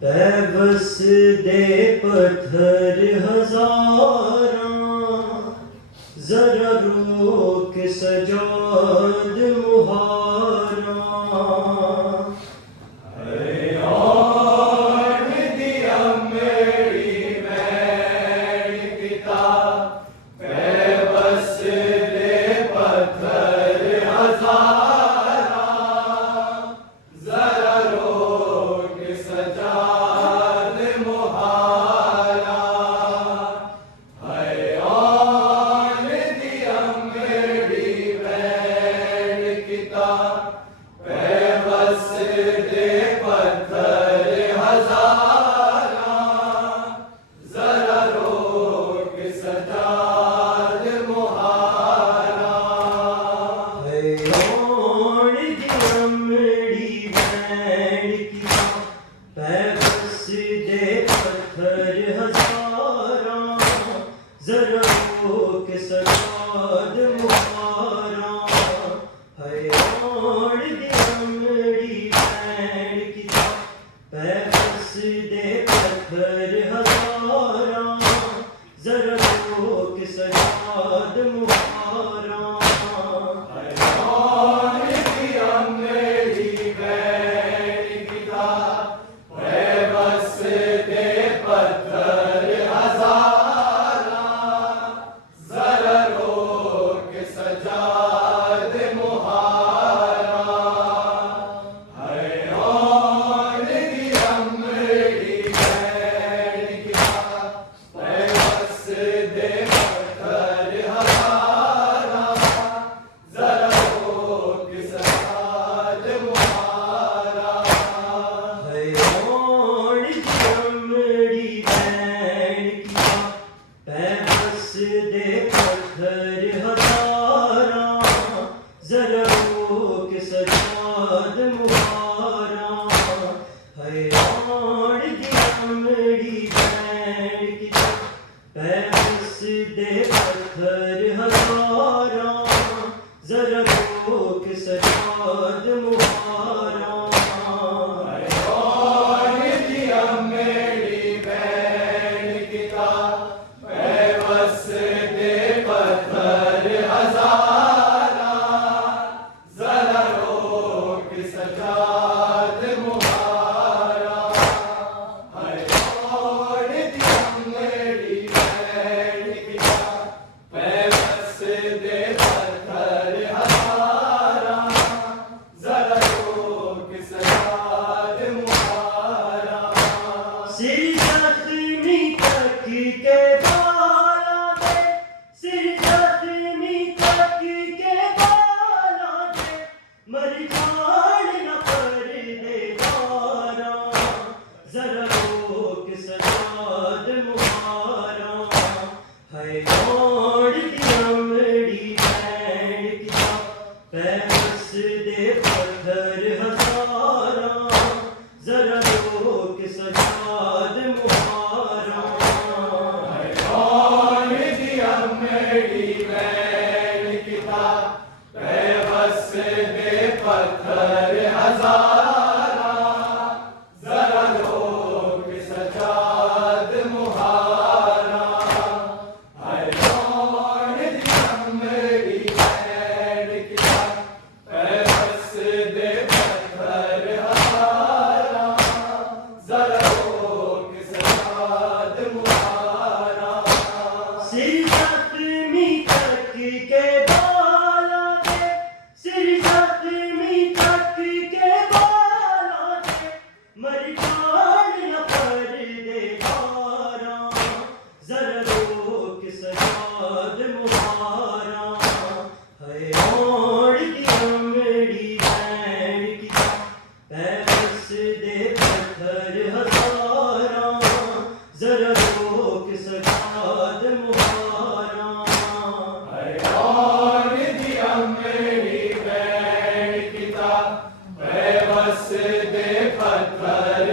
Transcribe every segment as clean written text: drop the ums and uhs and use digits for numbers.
पैबस दे पत्थर हजारां, जरा रोक सजाद मुहारा। पैबस दे पत्थर हजारां, जरा रोक सजाद मुहारा। हयाण दी अमड़ी बैण कीता, पैबस दे पत्थर हजारां, जरा रोक सजाद मुहारा। पैबस दे पत्थर हजारां, जरा रोक सजाद मुहारा। हयाण दी अमड़ी बैण कीता, पैबस दे पत्थर हजारां, जरा रोक सजाद मुहारा। सिर जख्मी तक के बाला दे, सिर जख्मी तक के बाला दे, मर जान न पर्दे दारा। जरा रोक सजाद मुहारा। हयाण दी अमड़ी बैण कीता, पैबस दे पत्थर हजारां, जरा रोक सजाद मुहारा। हयाण दी अमड़ी बैण कीता, पैबस दे पत्थर हजारां, जरा रोक सजाद मुहारा। हयाण दी अमड़ी बैण कीता, पैबस दे पत्थर हजारां, जरा रोक सजाद मुहारा। सिर जख्मी तक के बाला दे, सिर जख्मी तक के बाला दे, मर जान न पर्दे दारा। जरा रोक सजाद मुहारा। हयाण दी अमड़ी बैण कीता, पैबस दे पत्थर हजारां, जरा रोक सजाद मुहारा। हयाण दी अमड़ी बैण कीता, पैबस दे पत्थर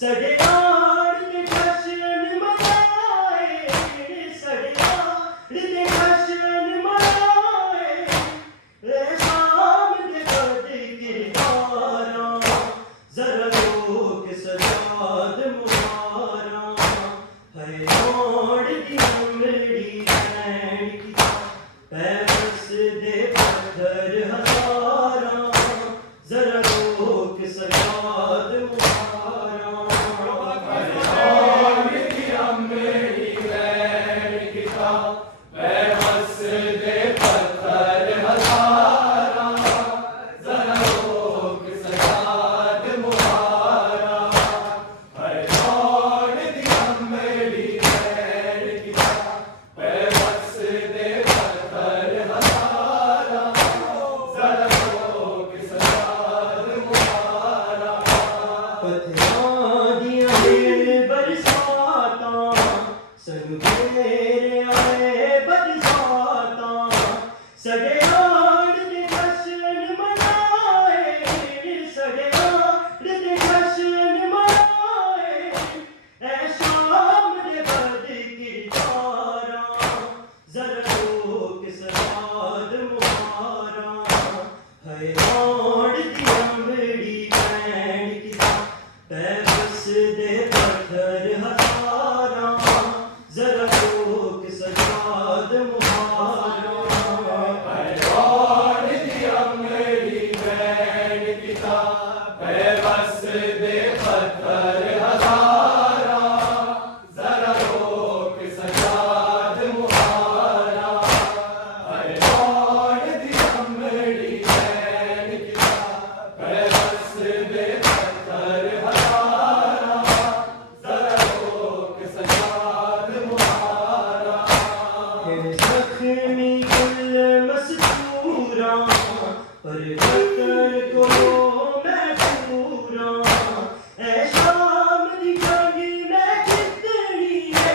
सड़े यार दे जश्न मनाए, सड़े यार दे जश्न मनाए, ए शाम दे बद किरदारा, जरा लोग सजाद मुहारा, है मोड़ दी उमड़ी बैन की पैबस दे पत्थर हजारा, जरा लोग सजाद मुहारा। और दिया मेरी बैन किता पैबस दे पत्थर हजारा, जरा लोग सजाद मुहारा। और दिया मेरी बैन किता पैबस दे पत्थर हजारा, जरा लोग सजाद मुहारा। पत्थरां दियां मेरे बरसातां, संग मेरे आए बरसातां, सड़े यार दे जश्न मनाए, सड़े यार दे जश्न मनाए, ऐ शाम दे बद किरदारा, जरा लोग सजाद मुहारा, है मोड़ दी उमड़ी बैन किता पैबस दे पत्थर हजारा, जरा लोग सजाद मुहारा। और दिया मेरी बैन किता पैबस दे पत्थर हजारा, जरा लोग सजाद मुहारा। और दिया मेरी बैन किता पैबस दे पत्थर हजारा, जरा लोग सजाद मुहारा। तेरे जख्मी गुल मस्तूरा, पर वतन को मैं पूरा, ऐ शाम दी जागी मैं कितनी है,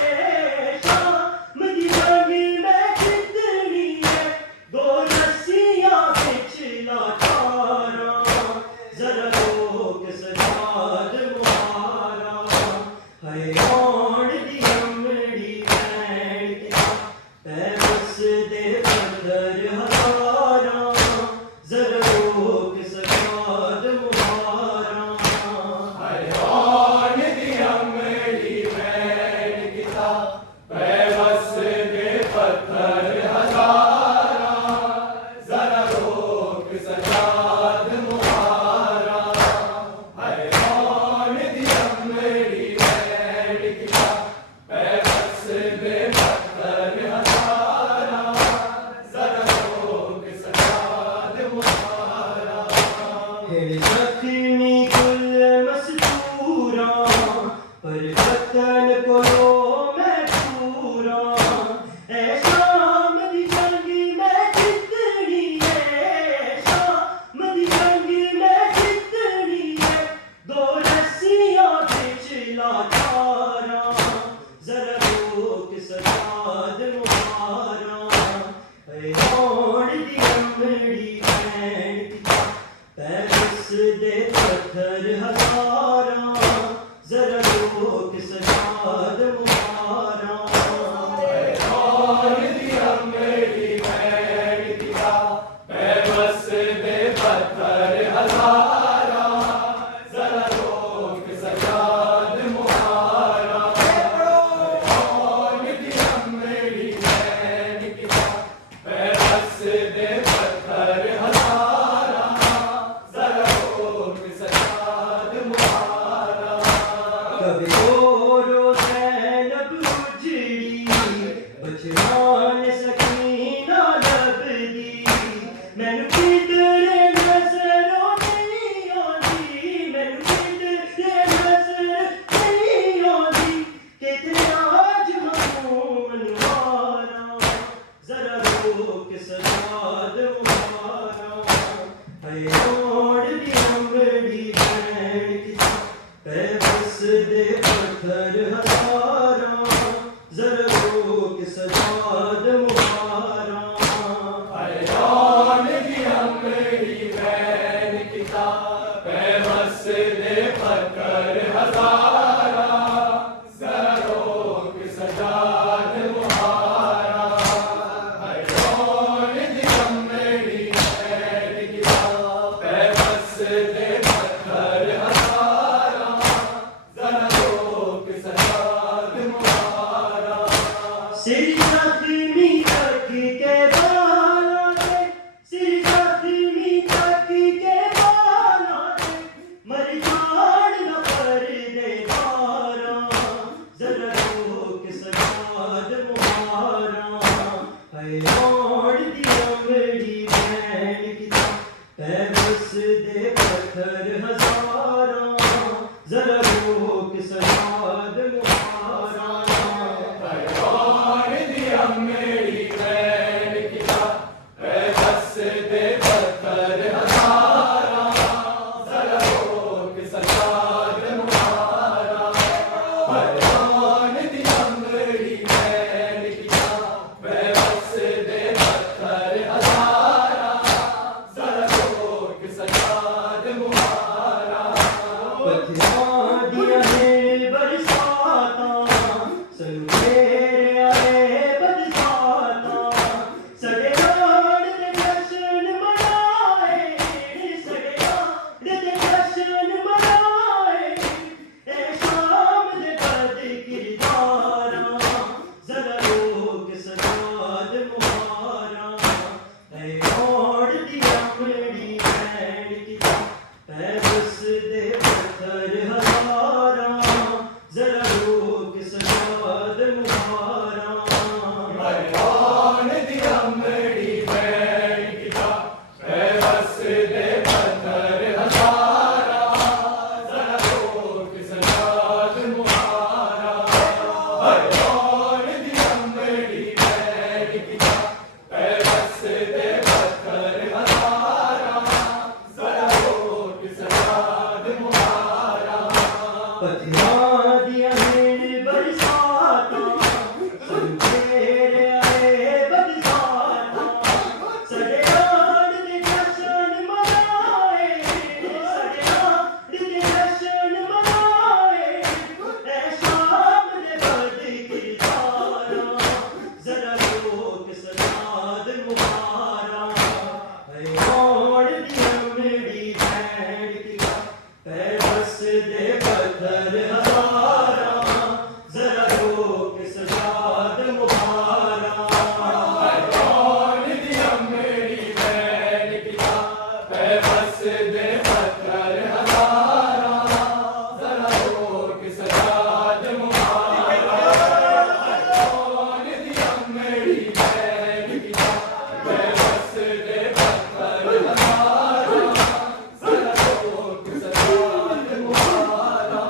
शाम दी जागी मैं कितनी है, दो रस्सियां बिच लाचारा, जरा लोग सजाद मुहारा, है मोड़ दी उमड़ी बैन किता पैबस दे पत्थर हजारा, जरा लोग सजाद मुहारा। और दिया मेरी बैन किता पैबस दे पत्थर हजारा, जरा लोग सजाद मुहारा। और दिया मेरी बैन किता पैबस दे पत्थर हजारा, जरा लोग सजाद मुहारा। तेरे जख्मी गुल मस्तूरा, पर वतन को मैं पूरा, ऐ शाम दी जागी मैं कितनी है, शाम दी जागी मैं कितनी है, दो रस्सियां बिच लाचारा, जरा लोग सजाद मुहारा, है मोड़ दी उमड़ी बैन किता पैबस दे पत्थर हजारा, जरा लोग सजाद मुहारा। और दिया मेरी बैन किता पैबस दे पत्थर हजारा, जरा लोग सजाद मुहारा। और दिया मेरी बैन किता पैबस दे पत्थर हजारा, जरा लोग सजाद मुहारा। कभी गोरो ज़ैनब उजड़ी, बचवान सकीना लभदी, मैनू किधरे नज़रों नहीं आंदी, मैनू किधरे नज़र नहीं आंदी, कितने आज मखून मारा, जरा लोग सजाद मुहारा, है मोड़ दी उमड़ी बैन किता पैबस दे पत्थर हजारा, जरा लोग सजाद मुहारा। और दिया मेरी बैन किता पैबस दे पत्थर हजारा, जरा रोक सजाद मुहारा भगवान दिया मेरी बैन किया बस दे पत्थर हजारा जरा रोक सजाद मुहारा भगवान दिया मेरी बैन किया बस दे पत्थर हजारा जरा रोक सजाद मुहारा पत्थरां दियां ने बरसातां सन फेरे आए बरसातां सड़े नाड़ दे जशन मनाए सड़े नाड़ दे जशन मनाए ए शाम दे बद किरदारां जरा लोक सजाद मुहारा ऐ ओढ़ दिया मेरी बैन की बस दे पत्थर हजारा जरा रोक सजाद मुहारा भगवान दिया मेरी बैन किया बस दे पत्थर हजारा जरा रोक सजाद मुहारा भगवान दिया मेरी बैन किया बस दे पत्थर हजारा जरा रोक सजाद मुहारा पत्थरां दियां ने बरसातां सन फेरे आए बरसातां सड़े नाड़ दे जशन मनाए सड़े नाड़ दे जशन मनाए ए शाम दे बद किरदारां जरा लोक सजाद मुहारा ऐ ओढ़ दिया मेरी बैन की बस दे पत्थर हजारा जरा रोक सजाद मुहारा भगवान दिया मेरी बैन किया बस दे पत्थर हजारा जरा रोक सजाद मुहारा भगवान दिया मेरी बैन किया बस दे पत्थर हजारा जरा रोक सजाद मुहारा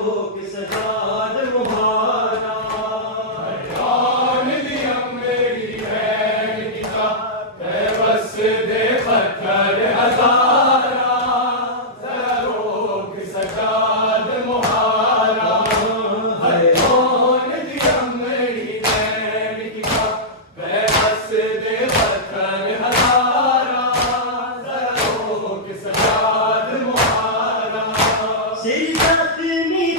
रोक सजाद मुहारा हरियाण दी अम्बेरी बैल किता बस दे पत्थर हजारा जरा रोक सजाद मुहारा हरियाण दी अम्बेरी बैल किता बस दे पत्थर हजारा जरा रोक सजाद मुहारा सिरजत में